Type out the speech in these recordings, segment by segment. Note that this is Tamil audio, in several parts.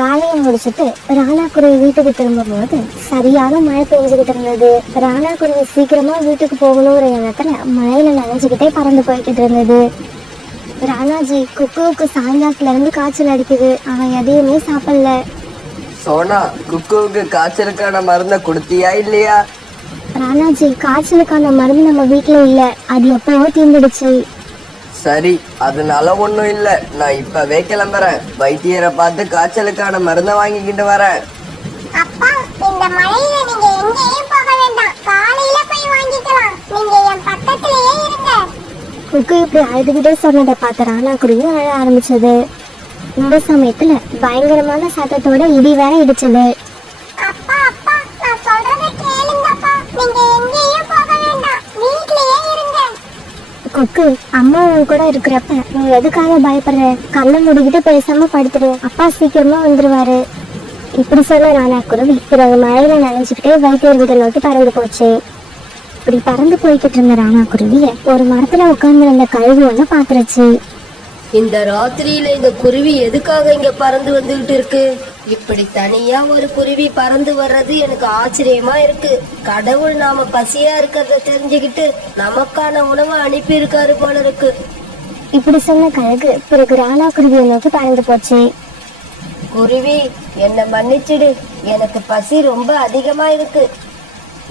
வேலையை முடிச்சுட்டு ராணா குருவி வீட்டுக்கு திரும்பும் போது சரியான மழை பெஞ்சுக்கிட்டு இருந்தது. ராணா குருவி சீக்கிரமா வீட்டுக்கு போகணுங்கிற எண்ணத்துல மழையில நனைஞ்சுக்கிட்டே பறந்து போய்கிட்டு இருந்தது. ராணாஜி, குக்குவுக்கு சாயங்காலத்துல இருந்து காய்ச்சல் அடிக்குது, அவன் எதையுமே சாப்பிடல. சோனா, குக்குவுக்கு காய்ச்சலுக்கான மருந்தை கொடுத்தியா இல்லையா? ராணாஜி, காய்ச்சலுக்கான மருந்து நம்ம வீட்டுல இல்ல, அது எப்பவோ தீர்ந்துடுச்சு. சரி, அதனால ஒண்ணும் இல்ல. நான் இப்பவே கிளம்புறேன். வைத்தியரை பார்த்து காய்ச்சலுக்கான மருந்தை வாங்கிக்கிட்டு வரேன். அப்பா, இந்த மழையில நீங்க எங்கேயும் போக வேண்டாம், காலையில போய் வாங்கிக்கலாம். நீங்க என் பக்கத்திலேயே இருங்க. குக்கு இப்படி அழுதுகிட்டே சொன்னதை பார்த்த ராணா குருவி அழ ஆரம்பிச்சது. இந்த சமயத்துல பயங்கரமான சத்தத்தோட இடி வேற இடிச்சது. அப்பா அப்பா, நான் சொல்றதை கேளுங்கப்பா, நீங்க எங்கேயும் போக வேண்டாம், வீட்லயே இருங்க. குக்கு, அம்மா உன் கூட இருக்கிறப்ப நீ எதுக்காக பயப்படுற? கண்ணை மூடிக்கிட்டு பேசாம படுத்துரு, அப்பா சீக்கிரமா வந்துருவாரு. இப்படி சொன்ன ராணா குருவி பிறகு மழையில நனைஞ்சுக்கிட்டே வைத்தியர் வீட்டை நோக்கி பறந்து போச்சு. இப்படி பறந்து போய்கிட்டு இருந்த ராணா குருவிய ஒரு மரத்துல உட்கார்ந்து இருந்த கழுகு ஒண்ணு பாத்துருச்சு. இந்த ராத்திரியில இந்த குருவி எதுக்காக இங்க பறந்து வந்துகிட்டு இருக்கு? இப்படி தனியா ஒரு குருவி பறந்து வர்றது எனக்கு ஆச்சரியமா இருக்கு. கடவுள் நாம பசியா இருக்கிறத தெரிஞ்சுக்கிட்டு நமக்கான உணவை அனுப்பி இருக்காரு போல இருக்கு. இப்படி சொன்ன கழுகு பிறகு ராணா குருவியை நோக்கி பறந்து போச்சு. குருவி, என்ன மன்னிச்சிடு, எனக்கு பசி ரொம்ப அதிகமா இருக்கு.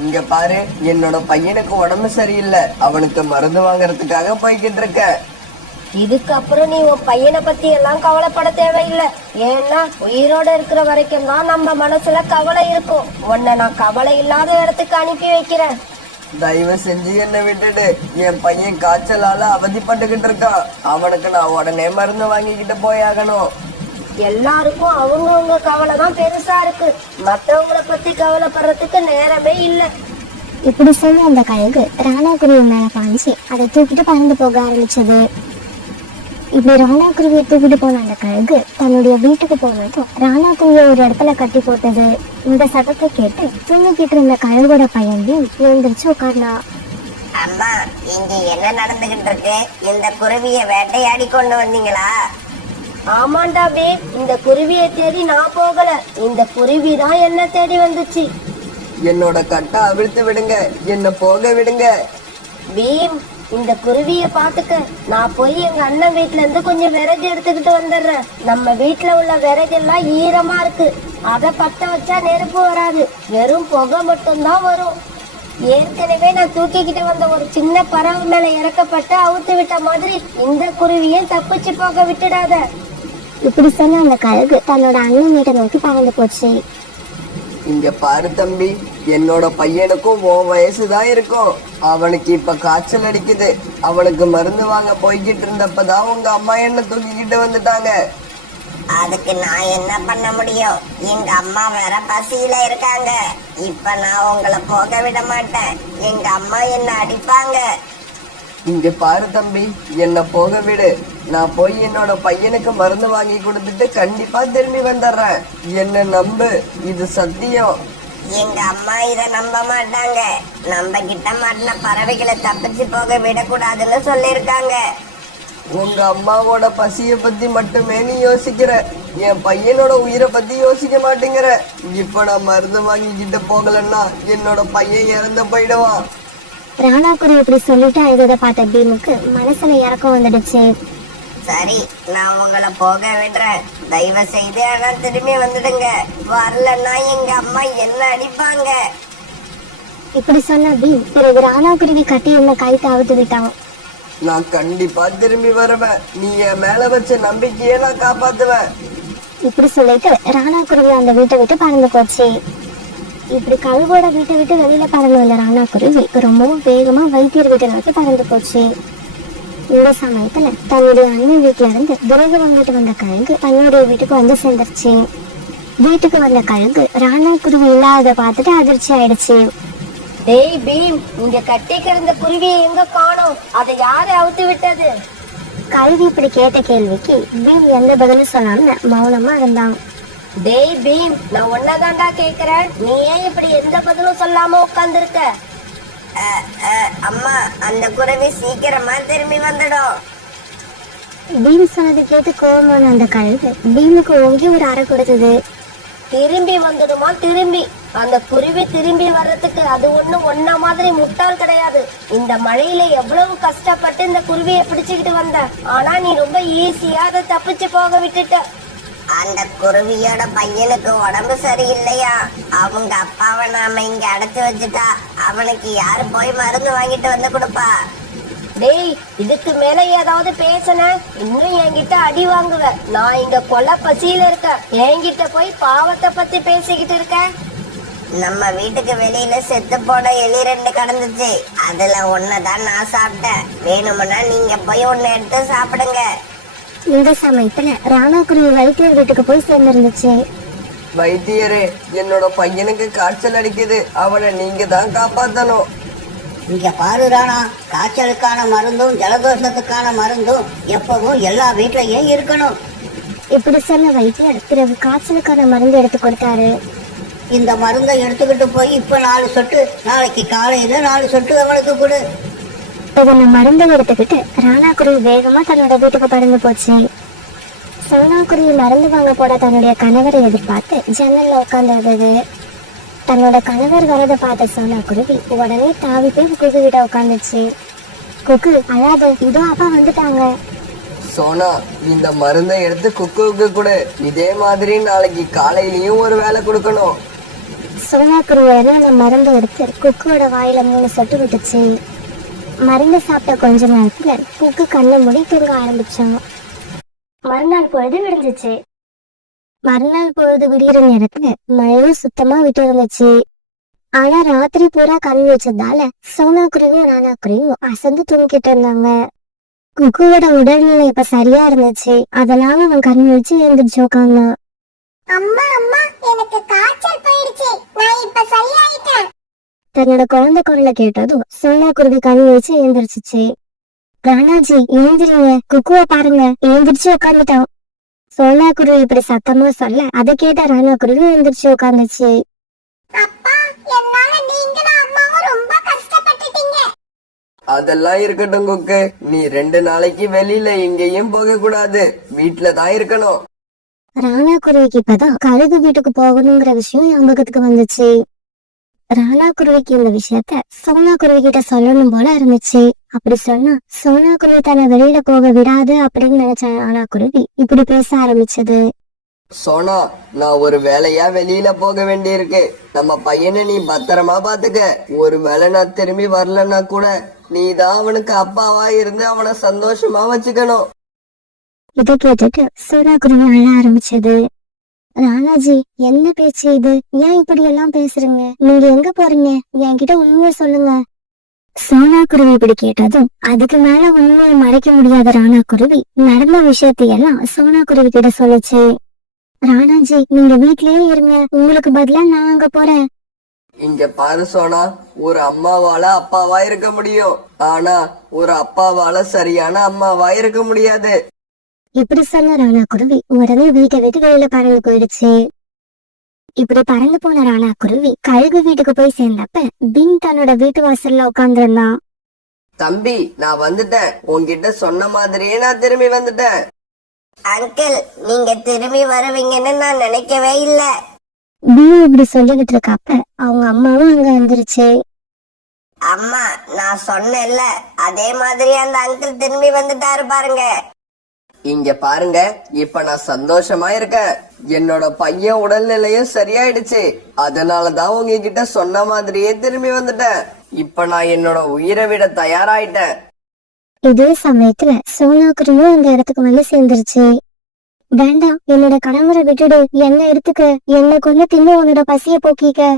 இங்க பாரு, என்னோட பையனுக்கு உடம்பு சரியில்லை, அவனுக்கு மருந்து வாங்கறதுக்காக போய்கிட்டு இருக்க. இதுக்கப்புறம் நீ உன் பையனை பத்தி எல்லாம் கவலைப்பட தேவையில்லை. ஏன்னா உயிரோட இருக்கிற வரைக்கும் தான் நம்ம மனசுல கவலை இருக்கும். உன்னை நான் கவலை இல்லாத இடத்துக்கு அனுப்பி வைக்கிறேன். தயவு செஞ்சு என்னை விட்டுடு. என் பையன் காய்ச்சலால அவதிப்பட்டுக்கிட்டு இருக்கான். அவனுக்கு நான் உடனே மருந்து வாங்கிக்கிட்டு போயாகணும். எல்லாருக்கும் அவங்கவுங்க கவலை தான் பெருசா இருக்கு. மற்றவங்களை பத்தி கவலைப்படுறதுக்கு நேரமே இல்லை. இப்படி சொன்ன அந்த கழுகு ராணா குருவி மேல பாய்ச்சி அதை தூக்கிட்டு பறந்து போக ஆரம்பிச்சது. இப்படி ராணா குருவியை தூக்கிட்டு போன அந்த கழுகு தன்னுடைய வீட்டுக்கு போனதும் ராணா குருவியை ஒரு இடத்துல கட்டி போட்டது. இந்த சத்தத்தை கேட்டு தூங்கிக்கிட்டு இருந்த கழுகோட பையனையும் எழுந்திரிச்சு உட்கார்ந்தா. அம்மா, இங்க என்ன நடந்துகிட்டு இருக்கு? இந்த குருவியை வேட்டையாடி கொண்டு வந்தீங்களா? ஆமாண்டா பீம், இந்த குருவியை தேடி நான் போகல, இந்த குருவி தான் என்ன தேடி வந்துச்சு. என்னோட கட்டை அவிழ்த்து விடுங்க, என்ன போக விடுங்க. பீம், இந்த குருவிய பாத்துக்க. நான் போய் எங்க அண்ணன் வீட்டுல இருந்து கொஞ்சம் விறகு எடுத்துக்கிட்டு வந்துடுறேன். நம்ம வீட்டுல உள்ள விறகெல்லாம் ஈரமா இருக்கு, அதை பத்த வச்சா நெருப்பு வராது, வெறும் புகை மட்டும்தான் வரும். ஏற்கனவே நான் தூக்கிக்கிட்டு வந்த ஒரு சின்ன பறவை மேல இறக்கப்பட்டு அவுத்து விட்ட மாதிரி இந்த குருவியும் தப்பிச்சு போக விட்டுடாத. இப்படி சொன்ன அந்த கழுகு தன்னோட அண்ணன் வீட்டை நோக்கி பறந்து போச்சு. இங்க பாரு தம்பி, என்னோட பையனுக்கும் உன் வயசுதான் இருக்கும். அவனுக்கு இப்ப காய்ச்சல் அடிக்குது. அவனுக்கு மருந்து வாங்க போய்கிட்டு இருந்தப்பதான் உங்க அம்மா என்ன தூக்கிக்கிட்டு வந்துட்டாங்க. அதுக்கு நான் என்ன பண்ண முடியும்? எங்க அம்மா வேற பசியில இருக்காங்க. இப்ப நான் உங்களை போக விட மாட்டேன். எங்க அம்மா என்ன அடிப்பாங்க. இங்க பாரு தம்பி, என்ன போக விடு. நான் போய் என்னோட பையனுக்கு மருந்து வாங்கி கொடுத்துட்டு கண்டிப்பா திரும்பி வந்துடுறேன். என்ன நம்பு, இது சத்தியம். எங்க அம்மா இத நம்ப மாட்டாங்க. நம்ம கிட்ட மாட்டின பறவைகளை தப்பிச்சு போக விடக்கூடாதுன்னு சொல்லிருக்காங்க. உங்க அம்மாவோட பசிய பத்தி மட்டுமே நீ யோசிக்கிற, என் பையனோட உயிரை பத்தி யோசிக்க மாட்டேங்கிற. இப்ப நான் மருந்து வாங்கிக்கிட்டு போகலன்னா என்னோட பையன் இறந்து போயிடுவான். ராணா குருவி இப்படி சொல்லிட்டு அழுததை பார்த்த பீமுக்கு மனசுல இறக்கம் வந்துடுச்சு. சரி, நான் உங்களை போக விடுறேன். தயவு செய்து ஆனா திரும்பி வந்துடுங்க. வரலன்னா எங்க அம்மா என்ன அடிப்பாங்க. இப்படி சொன்ன பீம் பிறகு ராணா குருவி கட்டி இருந்த கைத்தை அவுத்து விட்டான். நான் கண்டிப்பா திரும்பி வருவேன். நீ என் மேல வச்ச நம்பிக்கையை நான் காப்பாத்துவேன். இப்படி சொல்லிட்டு ராணா குருவி அந்த வீட்டை விட்டு பறந்து போச்சு. இப்படி கழுகோட வீட்டை விட்டு வெளியில பறந்து வந்த ராணா குருவி ரொம்பவும் வேகமா வைத்தியர் வீட்டை நோக்கி பறந்து போச்சு. இந்த சமயத்துல தன்னுடைய அண்ணன் வீட்டுல இருந்து விறகு வாங்கிட்டு வந்த கழுகு தன்னுடைய வீட்டுக்கு வந்து சேர்ந்துருச்சு. வீட்டுக்கு வந்த கழுகு ராணா குருவி இல்லாத பார்த்துட்டு அதிர்ச்சி ஆயிடுச்சு. டேய் பீம், இங்க கட்டி கிடந்த குருவியை எங்க காணோம்? அதை யாரு அவுத்து விட்டது? கழுகு இப்படி கேட்ட கேள்விக்கு பீம் எந்த பதிலும் சொல்லாம மௌனமா இருந்தான். டேய் பீம், நான் ஒன்னதாண்டா கேக்குறேன், நீ ஏன் இப்படி எந்த பதிலும் சொல்லாம உட்கார்ந்துருக்க? அம்மா, அந்த குருவி சீக்கிரமா திரும்பி வந்துடும். பீம் சொன்னது கேட்டு கோவமான அந்த கழுகு பீமுக்கு ஓங்கி ஒரு அறை கொடுத்தது. திரும்பி வந்துடுமா திரும்பி? அந்த குருவி திரும்பி வர்றதுக்கு அது ஒன்ன மாதிரி முட்டாள் கிடையாது. இந்த மழையில எவ்வளவு கஷ்டப்பட்டு இந்த குருவியை பிடிச்சுக்கிட்டு வந்த, ஆனா நீ ரொம்ப ஈஸியா அதை தப்பிச்சு போக விட்டுட்ட. அந்த குருவியோட பையனுக்கு உடம்பு சரியில்லையா, அவங்க அப்பாவை நாம இங்க அடைச்சு வச்சுட்டா அவனுக்கு யாரு போய் மருந்து வாங்கிட்டு வந்து கொடுப்பா? டேய், இதுக்கு மேல ஏதாவது பேசன இன்னும் என்கிட்ட அடி வாங்குவ. நான் இங்க கொலை பசியில இருக்க, என்கிட்ட போய் பாவத்தை பத்தி பேசிக்கிட்டு இருக்க. நம்ம வீட்டுக்கு வெளியில செத்து போன எலி 2 கிடந்துச்சு, அதுல ஒன்னதான் நான் சாப்பிட்டேன். வேணும்னா நீங்க போய் ஒன்னு எடுத்து சாப்பிடுங்க. இந்த சமயத்துல ராணா குருவி வைத்தியர் வீட்டுக்கு போய் சேர்ந்திருந்துச்சு. வைத்தியரே, என்னோட பையனுக்கு காய்ச்சல் அடிக்குது, அவனை நீங்க தான் காப்பாத்தணும். இங்க பாரு ராணா, காய்ச்சலுக்கான மருந்தும் ஜலதோஷத்துக்கான மருந்தும் எப்பவும் எல்லா வீட்லயும் இருக்கணும். இப்படி சொன்ன வைத்தியர் பிறகு காய்ச்சலுக்கான மருந்து எடுத்து கொடுத்தாரு. இந்த மருந்தை எடுத்துக்கிட்டு போய் இப்ப 4 சொட்டு, நாளைக்கு காலையில 4 சொட்டு அவனுக்கு கொடு. இந்த மருந்தை எடுத்துக்கிட்டு ராணா குருவி வேகமா தன்னோட வீட்டுக்கு பறந்து போச்சு. சோனா குருவி மருந்து வாங்க போட தன்னுடைய கணவரை எதிர்பார்த்து ஜன்னல்ல உட்கார்ந்து தன்னோட கணவர் வரதை பார்த்த சோனா குருவி உடனே தாவி போய் குக்கு கிட்ட உட்காந்துச்சு. குக்கு, அழாத, இதோ அப்பா வந்துட்டாங்க. சோனா, இந்த மருந்தை எடுத்து குக்குவுக்கு கொடு. இதே மாதிரி நாளைக்கு காலையிலயும் ஒரு வேலை கொடுக்கணும். சோனா குருவி அந்த மருந்தை எடுத்து குக்குவோட வாயில 3 சொட்டு விட்டுச்சு. மருந்து சாப்பிட்ட கொஞ்ச நேரத்துல குக்கு கண்ணை மூடி தூங்க ஆரம்பிச்சான். மறுநாள் பொழுது விடிஞ்சிச்சு. மறுநாள் பொழுது விடிகிற நேரத்துல மழையும் சுத்தமா விட்டு இருந்துச்சு. ஆனா ராத்திரி பூரா கண் வச்சதால சோனா குருவியும் ராணா குருவியும் அசந்து தூங்கிட்டு இருந்தாங்க. குக்குவோட உடல்நிலை இப்ப சரியா இருந்துச்சு. அதனால அவன் கண் வச்சு எழுந்திரிச்சு உட்கார்ந்தான். அம்மா அம்மா, எனக்கு காய்ச்சல் போயிடுச்சு, நான் இப்ப சரியாயிட்டேன். தன்னோட குழந்தை குரலை கேட்டதும் சோனா குருவி கண் வச்சு எழுந்திரிச்சிச்சு. ராணாஜி, எழுந்திரிங்க, குக்குவை பாருங்க, எழுந்திரிச்சு உட்காந்துட்டான். சோனா குருவி இப்படி சத்தமா சொல்ல அதை கேட்ட ராணா குருவி எழுந்திரிச்சு உட்காந்துச்சு. அப்பா, என்னால நீங்களும் அம்மாவும் ரொம்ப கஷ்டப்பட்டுட்டீங்க. அதெல்லாம் இருக்கட்டும் குக்கு, நீ 2 நாளைக்கு வெளியில எங்கேயும் போக கூடாது, வீட்டுல தான் இருக்கணும். ராணா குருவிக்கு இப்பதான் கழுகு வீட்டுக்கு போகணுங்கிற விஷயம் ஞாபகத்துக்கு வந்துச்சு. ராணா குருவிக்கு இந்த விஷயத்த சோனா குருவி கிட்ட சொல்லணும் போல இருந்துச்சு. அப்படி சொன்னா சோனா குருவி தன்னை வெளியில போக விடாது அப்படின்னு நினைச்ச ராணா குருவி இப்படி பேச ஆரம்பிச்சது. சோனா, நான் ஒரு வேலையா வெளியில போக வேண்டியிருக்கு. நம்ம பையனை நீ பத்திரமா பாத்துக்க. ஒரு வேளை நான் திரும்பி வரலன்னா கூட நீ தான் அவனுக்கு அப்பாவா இருந்து அவனை சந்தோஷமா வச்சுக்கணும். இதை கேட்டுட்டு சோனா குருவி அழ ஆரம்பிச்சது. ராணாஜி, என்ன பேச்சு இது? ஏன் இப்படி எல்லாம் பேசுறீங்க? நீங்க எங்க போறீங்க? என்கிட்ட உண்மையை சொல்லுங்க. சோனா குருவி இப்படி கேட்டதும் அதுக்கு மேல உண்மையை மறைக்க முடியாத ராணா குருவி நடந்த விஷயத்தையெல்லாம் சோனா குருவி கிட்ட சொல்லுச்சு. ராணாஜி, நீங்க வீட்லயே இருங்க, உங்களுக்கு பதிலா நான் அங்க போறேன். இங்க பாரு சோனா, ஒரு அம்மாவால அப்பாவா இருக்க முடியும், ஆனா ஒரு அப்பாவால சரியான அம்மாவா இருக்க முடியாது. இப்படி சொன்ன ராணா குருவி உடனே வீட்டை விட்டு வெளியில பறந்து போயிடுச்சு. இப்படி பறந்து போன ராணா குருவி கழுகு வீட்டுக்கு போய் சேர்ந்தப்ப பீம் தன்னோட வீட்டு வாசல்ல உட்கார்ந்து இருந்தான். தம்பி, நான் வந்துட்டேன். உன்கிட்ட சொன்ன மாதிரியே நான் திரும்பி வந்துட்டேன். அங்கிள், நீங்க திரும்பி வருவீங்கன்னு நான் நினைக்கவே இல்ல. பீம் இப்படி சொல்லிக்கிட்டு இருக்கப்ப அவங்க அம்மாவும் அங்க வந்துருச்சு. அம்மா, நான் சொன்னேன்ல, அதே மாதிரி அந்த அங்கிள் திரும்பி வந்துட்டாரு பாருங்க. இங்க பாருங்க, இப்ப நான் சந்தோஷமா இருக்கேன். என்னோட பையன் உடல்நிலையும் சரியாயிடுச்சு. அதனாலதான் உங்ககிட்ட சொன்ன மாதிரியே திரும்பி வந்துட்டேன். இப்ப நான் என்னோட உயிரை விட தயாராயிட்டேன். இதே சமயத்துல சோனா குருவியும் இந்த இடத்துக்கு வந்து சேர்ந்துருச்சு. வேண்டாம், என்னோட கணவரை விட்டுடு, என்ன எடுத்துக்க, என்ன கொண்டு தின்னு உன்னோட பசிய போக்கிக்க.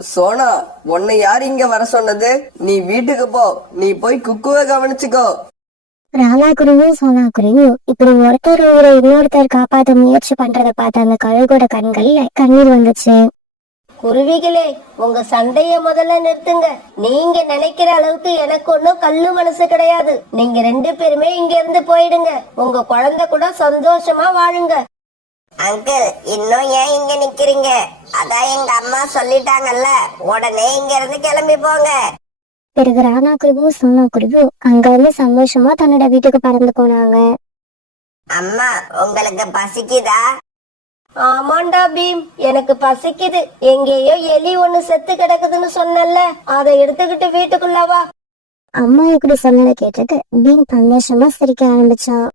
சோனா, உன்னை யார் இங்க வர சொன்னது? நீ வீட்டுக்கு போ, நீ போய் குக்குவை கவனிச்சுக்கோ. ராணா குருவியும் சோனா குருவியும் இப்படி ஒருத்தர் உயிரை இன்னொருத்தர் காப்பாற்ற முயற்சி பண்றதை பார்த்த அந்த கழுகோட கண்கள்ல கண்ணீர் வந்துச்சு. குருவிகளே, உங்க சண்டைய முதல்ல நிறுத்துங்க. நீங்க நினைக்கிற அளவுக்கு எனக்கு ஒன்னும் கல்லு மனசு கிடையாது. நீங்க 2 பேருமே இங்க இருந்து போயிடுங்க. உங்க குழந்தை கூட சந்தோஷமா வாழுங்க. அங்கிள், இன்னும் ஏன் இங்க நிக்கிறீங்க? அதான் எங்க அம்மா சொல்லிட்டாங்கல்ல, உடனே இங்க இருந்து கிளம்பி போங்க. பிறகு ராணா குருவியும் சோனா குருவியும் அங்க இருந்து சந்தோஷமா தன்னோட வீட்டுக்கு பறந்து போனாங்க. அம்மா உங்களுக்கு பசிக்குதா? ஆமாண்டா பீம், எனக்கு பசிக்குது. எங்கேயோ எலி ஒண்ணு செத்து கிடக்குதுன்னு சொன்னல, அதை எடுத்துக்கிட்டு வீட்டுக்குள்ள வா. அம்மா இப்படி சொன்னதை கேட்டுட்டு பீம் சந்தோஷமா சிரிக்க ஆரம்பிச்சான்.